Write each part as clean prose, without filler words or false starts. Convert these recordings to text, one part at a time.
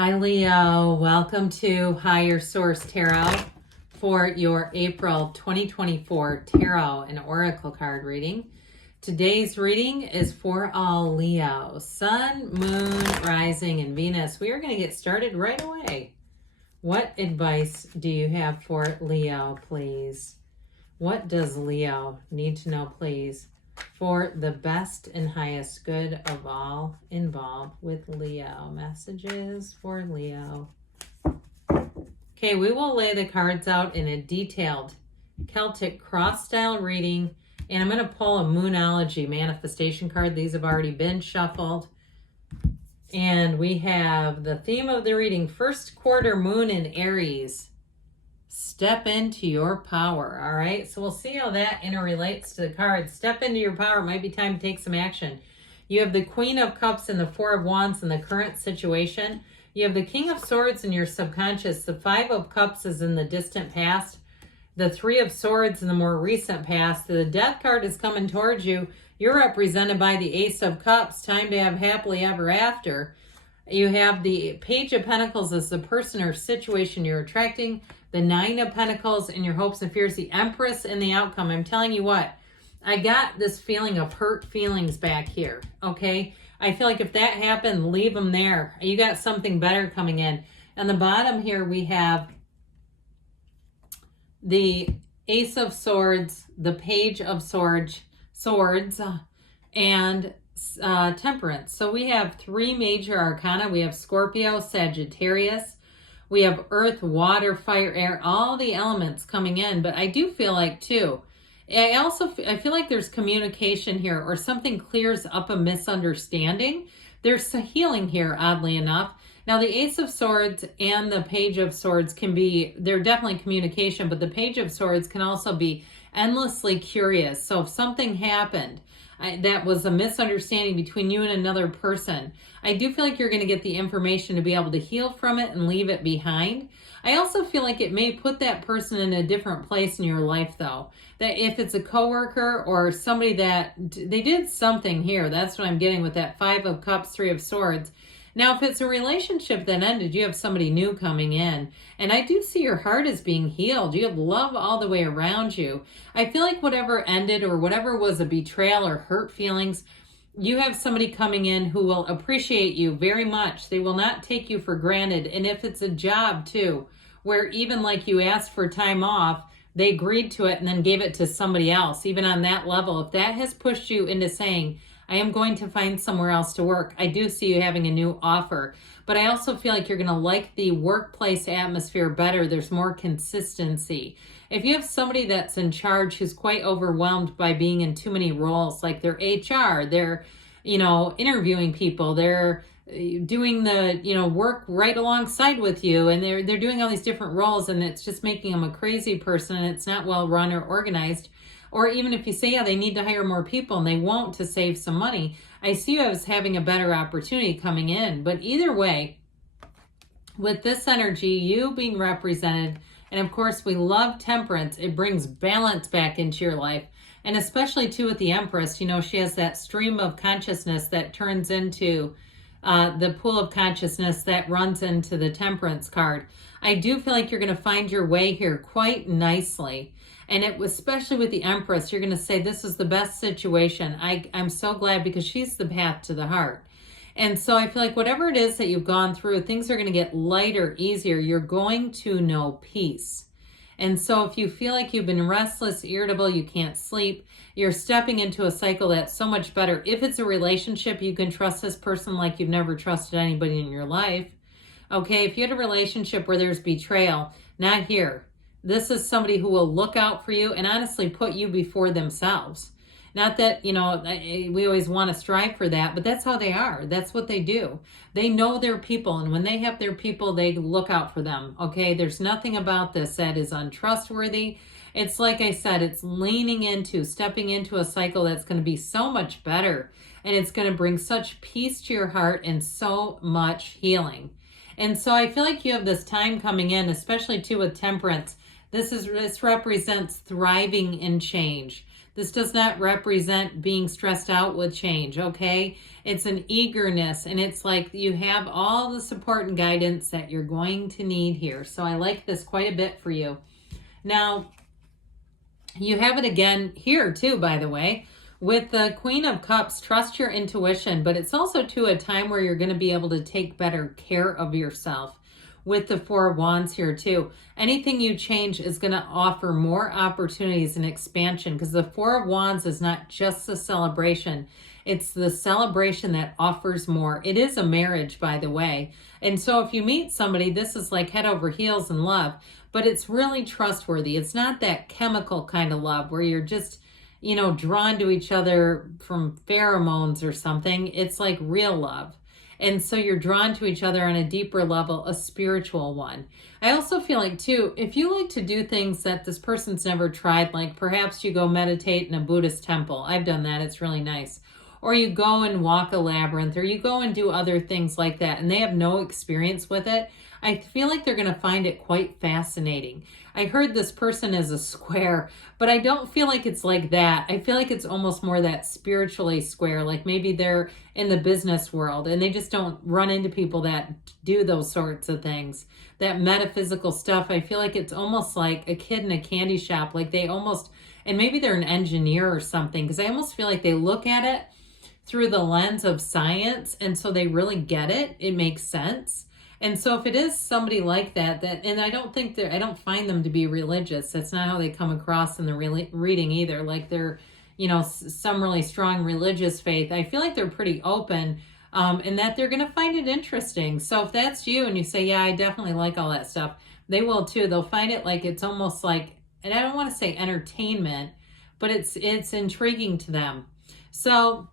Hi, Leo. Welcome to Higher Source Tarot for your April 2024 Tarot and Oracle card reading. Today's reading is for all Leo, Sun, Moon, Rising, and Venus. We are going to get started right away. What advice do you have for Leo, please? What does Leo need to know, please, for the best and highest good of all involved with Leo? Messages for Leo. Okay, we will lay the cards out in a detailed Celtic cross-style reading, and I'm going to pull a Moonology manifestation card. These have already been shuffled. And we have the theme of the reading, first quarter moon in Aries. Step into your power. All right, so we'll see how that interrelates to the cards. Step into your power. It might be time to take some action. You have the Queen of Cups and the Four of Wands in the current situation. You have the King of Swords in your subconscious. The Five of Cups is in the distant past. The Three of Swords in the more recent past. The Death card is coming towards you. You're represented by the Ace of Cups. Time to have happily ever after. You have the Page of Pentacles as the person or situation you're attracting. The Nine of Pentacles in your hopes and fears. The Empress in the outcome. I'm telling you what, I got this feeling of hurt feelings back here, okay? I feel like if that happened, leave them there. You got something better coming in. On the bottom here, we have the Ace of Swords, the Page of Swords, and Temperance. So we have three major arcana. We have Scorpio, Sagittarius. We have earth, water, fire, air, all the elements coming in. But I do feel like, too, I feel like there's communication here, or something clears up a misunderstanding. There's a healing here, oddly enough. Now, the Ace of Swords and the Page of Swords they're definitely communication, but the Page of Swords can also be endlessly curious. So if something happened that was a misunderstanding between you and another person, I do feel like you're going to get the information to be able to heal from it and leave it behind. I also feel like it may put that person in a different place in your life, though. That if it's a coworker or somebody that they did something here, that's what I'm getting with that Five of Cups, Three of Swords. Now, if it's a relationship that ended, you have somebody new coming in. And I do see your heart is being healed. You have love all the way around you. I feel like whatever ended or whatever was a betrayal or hurt feelings, you have somebody coming in who will appreciate you very much. They will not take you for granted. And if it's a job, too, where even like you asked for time off, they agreed to it and then gave it to somebody else, even on that level, if that has pushed you into saying, I am going to find somewhere else to work, I do see you having a new offer. But I also feel like you're going to like the workplace atmosphere better. There's more consistency. If you have somebody that's in charge who's quite overwhelmed by being in too many roles, like they're HR, they're, interviewing people, they're doing the, work right alongside with you, and they're doing all these different roles, and it's just making them a crazy person, and it's not well run or organized. Or even if you say, yeah, they need to hire more people and they won't to save some money, I see you as having a better opportunity coming in. But either way, with this energy, you being represented, and of course we love Temperance, it brings balance back into your life. And especially too with the Empress, she has that stream of consciousness that turns into the pool of consciousness that runs into the Temperance card. I do feel like you're going to find your way here quite nicely. And it was especially with the Empress, you're going to say, this is the best situation. I'm so glad, because she's the path to the heart. And so I feel like whatever it is that you've gone through, things are going to get lighter, easier. You're going to know peace. And so if you feel like you've been restless, irritable, you can't sleep, you're stepping into a cycle that's so much better. If it's a relationship, you can trust this person like you've never trusted anybody in your life. Okay, if you had a relationship where there's betrayal, not here. This is somebody who will look out for you and honestly put you before themselves. Not that, we always want to strive for that, but that's how they are. That's what they do. They know their people, and when they have their people, they look out for them, okay? There's nothing about this that is untrustworthy. It's like I said, it's stepping into a cycle that's going to be so much better, and it's going to bring such peace to your heart and so much healing. And so I feel like you have this time coming in, especially too with Temperance. This represents thriving in change. This does not represent being stressed out with change, okay? It's an eagerness, and it's like you have all the support and guidance that you're going to need here. So I like this quite a bit for you. Now, you have it again here too, by the way, with the Queen of Cups. Trust your intuition, but it's also to a time where you're going to be able to take better care of yourself. With the Four of Wands here too, anything you change is going to offer more opportunities and expansion, because the Four of Wands is not just the celebration. It's the celebration that offers more. It is a marriage, by the way. And so if you meet somebody, this is like head over heels in love, but it's really trustworthy. It's not that chemical kind of love where you're just, you know, drawn to each other from pheromones or something. It's like real love. And so you're drawn to each other on a deeper level, a spiritual one. I also feel like, too, if you like to do things that this person's never tried, like perhaps you go meditate in a Buddhist temple. I've done that. It's really nice. Or you go and walk a labyrinth, or you go and do other things like that, and they have no experience with it. I feel like they're going to find it quite fascinating. I heard this person is a square, but I don't feel like it's like that. I feel like it's almost more that spiritually square, like maybe they're in the business world and they just don't run into people that do those sorts of things. That metaphysical stuff, I feel like it's almost like a kid in a candy shop, like they almost, and maybe they're an engineer or something, because I almost feel like they look at it through the lens of science, and so they really get it. It makes sense. And so if it is somebody like that, and I don't find them to be religious. That's not how they come across in the reading either. Like they're, you know, some really strong religious faith. I feel like they're pretty open, and that they're going to find it interesting. So if that's you and you say, yeah, I definitely like all that stuff, they will too. They'll find it like it's almost like, and I don't want to say entertainment, but it's intriguing to them. So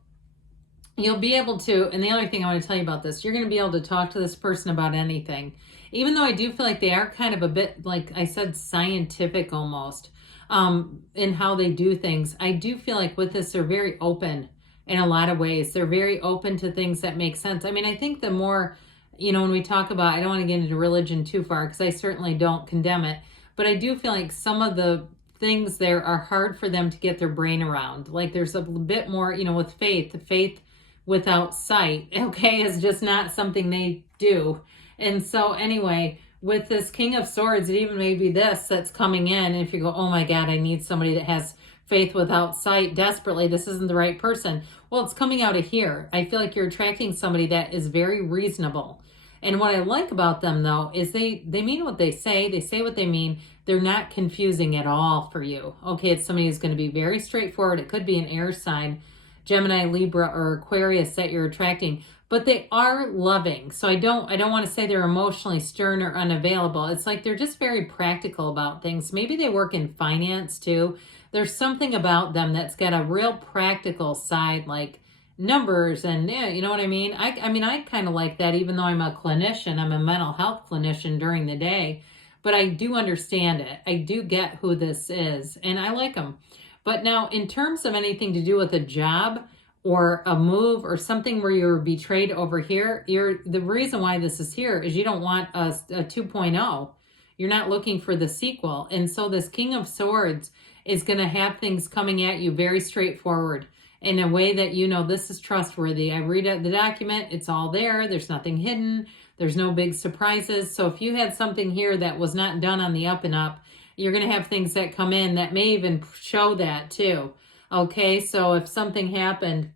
you'll be able to, and the other thing I want to tell you about this, you're going to be able to talk to this person about anything. Even though I do feel like they are kind of a bit, like I said, scientific almost, in how they do things. I do feel like with this, they're very open in a lot of ways. They're very open to things that make sense. I mean, I think the more, you know, when we talk about, I don't want to get into religion too far because I certainly don't condemn it, but I do feel like some of the things there are hard for them to get their brain around. Like there's a bit more, you know, with faith without sight, okay, is just not something they do. And so anyway, with this King of Swords, it even may be this that's coming in. And if you go, oh my God, I need somebody that has faith without sight desperately, this isn't the right person. Well, it's coming out of here. I feel like you're attracting somebody that is very reasonable. And what I like about them, though, is they mean what they say what they mean. They're not confusing at all for you. Okay, it's somebody who's going to be very straightforward. It could be an air sign, Gemini, Libra, or Aquarius that you're attracting, but they are loving. So I don't want to say they're emotionally stern or unavailable. It's like they're just very practical about things. Maybe they work in finance too. There's something about them that's got a real practical side, like numbers and, yeah, you know what I mean? I mean, I kind of like that, even though I'm a clinician. I'm a mental health clinician during the day, but I do understand it. I do get who this is, and I like them. But now, in terms of anything to do with a job or a move or something where you're betrayed over here, the reason why this is here is you don't want a 2.0. You're not looking for the sequel. And so this King of Swords is going to have things coming at you very straightforward in a way that you know this is trustworthy. I read the document. It's all there. There's nothing hidden. There's no big surprises. So if you had something here that was not done on the up and up, you're going to have things that come in that may even show that too. Okay, so if something happened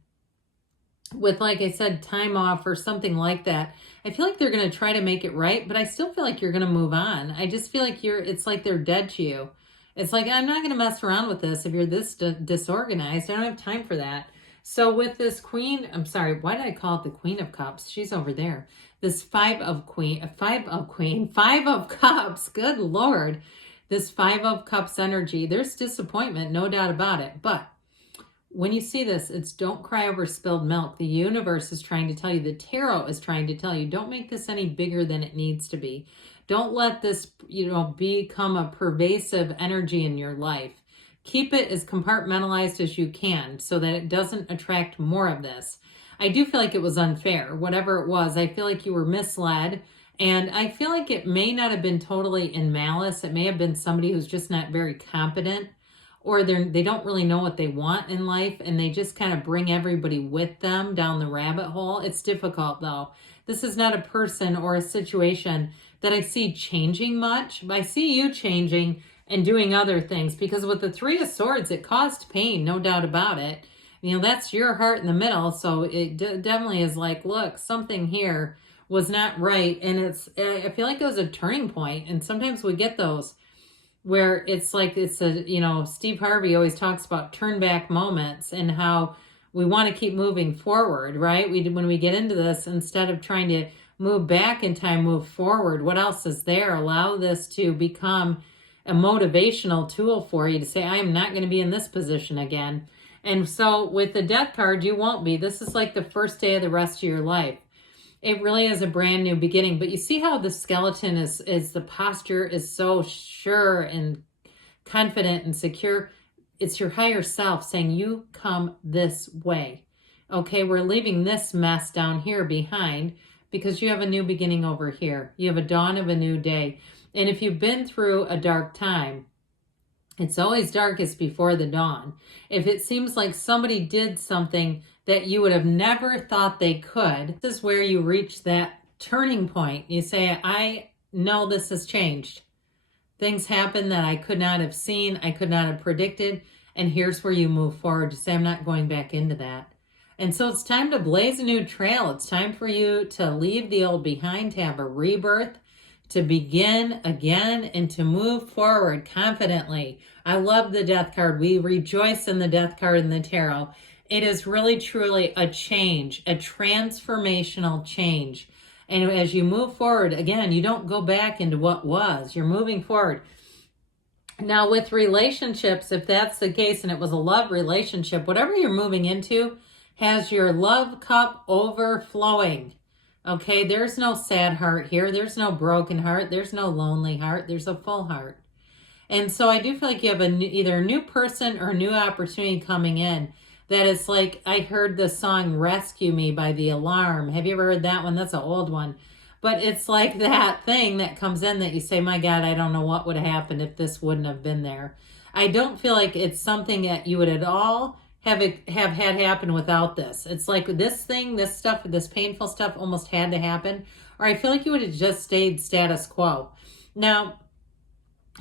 with, like I said, time off or something like that, I feel like they're going to try to make it right, but I still feel like you're going to move on. I just feel like it's like they're dead to you. It's like, I'm not going to mess around with this if you're this disorganized. I don't have time for that. So with this Queen, I'm sorry, why did I call it the Queen of Cups? She's over there. This Five of Cups, good Lord. This Five of Cups energy, there's disappointment, no doubt about it. But when you see this, it's don't cry over spilled milk. The universe is trying to tell you, the tarot is trying to tell you, don't make this any bigger than it needs to be. Don't let this, become a pervasive energy in your life. Keep it as compartmentalized as you can so that it doesn't attract more of this. I do feel like it was unfair, whatever it was. I feel like you were misled. And I feel like it may not have been totally in malice. It may have been somebody who's just not very competent. or they don't really know what they want in life, and they just kind of bring everybody with them down the rabbit hole. It's difficult though. This is not a person or a situation that I see changing much. I see you changing and doing other things, because with the Three of Swords, it caused pain, no doubt about it. You know, that's your heart in the middle. So it definitely is like, look, something here was not right. And I feel like it was a turning point. And sometimes we get those where it's like, Steve Harvey always talks about turn back moments and how we want to keep moving forward, right? When we get into this, instead of trying to move back in time, move forward. What else is there? Allow this to become a motivational tool for you to say, I am not going to be in this position again. And so with the Death card, you won't be. This is like the first day of the rest of your life. It really is a brand new beginning. But you see how the skeleton is the posture is so sure and confident and secure. It's your higher self saying, you come this way. Okay, we're leaving this mess down here behind because you have a new beginning over here. You have a dawn of a new day. And if you've been through a dark time, it's always darkest before the dawn. If it seems like somebody did something that you would have never thought they could, this is where you reach that turning point. You say, I know this has changed. Things happen that I could not have seen, I could not have predicted, and here's where you move forward to say, I'm not going back into that. And so it's time to blaze a new trail. It's time for you to leave the old behind, to have a rebirth, to begin again, and to move forward confidently. I love the Death card. We rejoice in the Death card in the tarot. It is really, truly a change, a transformational change. And as you move forward, again, you don't go back into what was. You're moving forward. Now, with relationships, if that's the case and it was a love relationship, whatever you're moving into has your love cup overflowing. Okay, there's no sad heart here. There's no broken heart. There's no lonely heart. There's a full heart. And so I do feel like you have either a new person or a new opportunity coming in. That is like, I heard the song Rescue Me by The Alarm. Have you ever heard that one? That's an old one. But it's like that thing that comes in that you say, my God, I don't know what would have happened if this wouldn't have been there. I don't feel like it's something that you would at all have had happen without this. It's like this thing, this stuff, this painful stuff almost had to happen. Or I feel like you would have just stayed status quo. Now,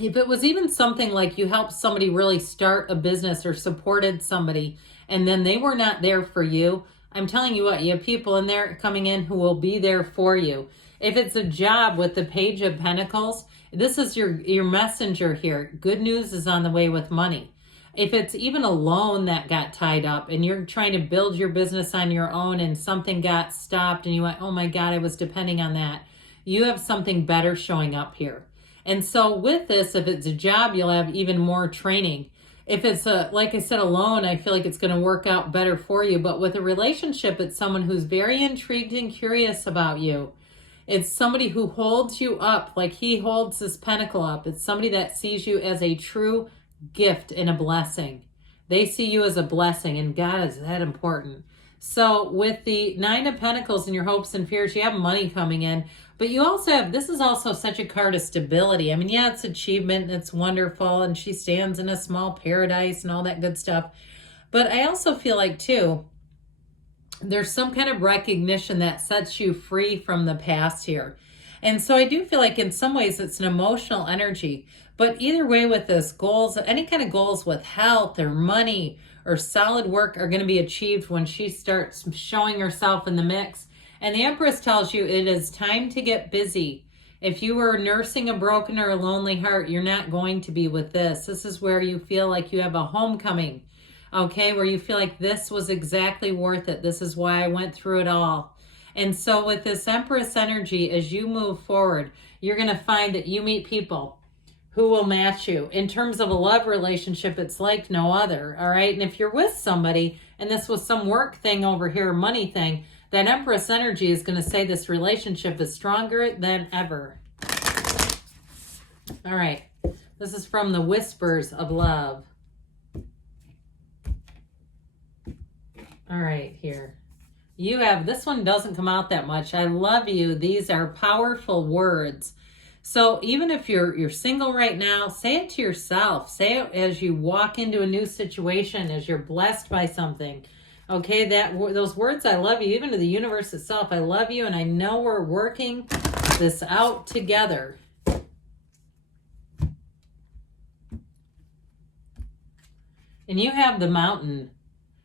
if it was even something like you helped somebody really start a business or supported somebody and then they were not there for you, I'm telling you what, you have people in there coming in who will be there for you. If it's a job with the Page of Pentacles, this is your messenger here. Good news is on the way with money. If it's even a loan that got tied up and you're trying to build your business on your own and something got stopped and you went, oh my God, I was depending on that. You have something better showing up here. And so with this, if it's a job, you'll have even more training. If it's like I said, a loan, I feel like it's going to work out better for you. But with a relationship, it's someone who's very intrigued and curious about you. It's somebody who holds you up like he holds this pentacle up. It's somebody that sees you as a true gift and a blessing. They see you as a blessing, and God is that important. So with the Nine of Pentacles and your hopes and fears, you have money coming in, but you also have, this is also such a card of stability. I mean, yeah, it's achievement, it's wonderful, and she stands in a small paradise and all that good stuff. But I also feel like too, there's some kind of recognition that sets you free from the past here. And so I do feel like in some ways it's an emotional energy. But either way with this, goals, any kind of goals with health or money or solid work are going to be achieved when she starts showing herself in the mix. And the Empress tells you it is time to get busy. If you were nursing a broken or a lonely heart, you're not going to be with this. This is where you feel like you have a homecoming, okay, where you feel like this was exactly worth it. This is why I went through it all. And so with this Empress energy, as you move forward, you're going to find that you meet people who will match you. In terms of a love relationship, it's like no other, all right? And if you're with somebody, and this was some work thing over here, money thing, that Empress energy is going to say this relationship is stronger than ever. All right. This is from the Whispers of Love. All right, here. You have, this one doesn't come out that much. I love you. These are powerful words. So even if you're single right now, say it to yourself. Say it as you walk into a new situation, as you're blessed by something. Okay, those words, I love you, even to the universe itself. I love you, and I know we're working this out together. And you have the mountain.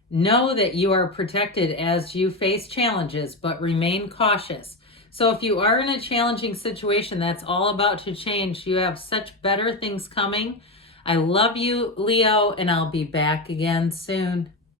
Know that you are protected as you face challenges, but remain cautious. So if you are in a challenging situation that's all about to change, you have such better things coming. I love you, Leo, and I'll be back again soon.